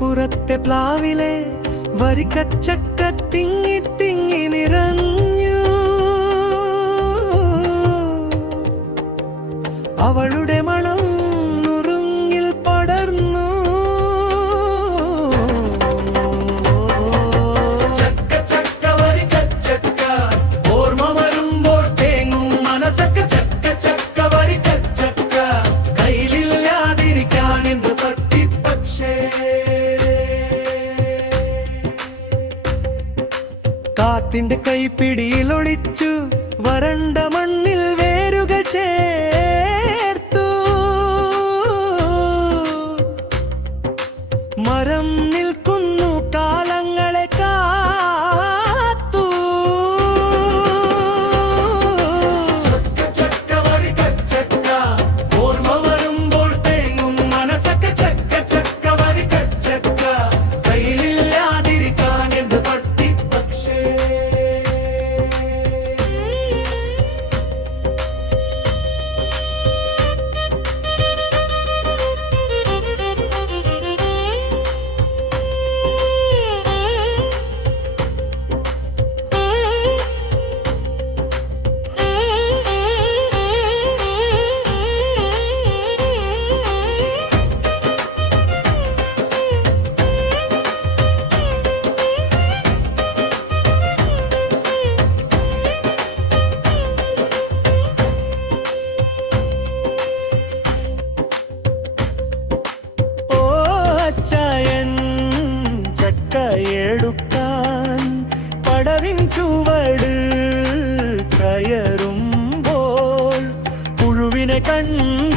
പുറത്തെ പ്ലാവിലെ വരിക്കച്ചക്ക തിങ്ങി തിങ്ങി നിറഞ്ഞു. അവളുടെ കാറ്റിന്റെ കൈപ്പിടിയിൽ ഒളിച്ചു വരണ്ട മണ്ണിൽ വേരുകൾ ചേർത്തു. മരം പടവിൻ ചുവട് കയറുമ്പോൾ പുഴുവിനെ കണ്ട്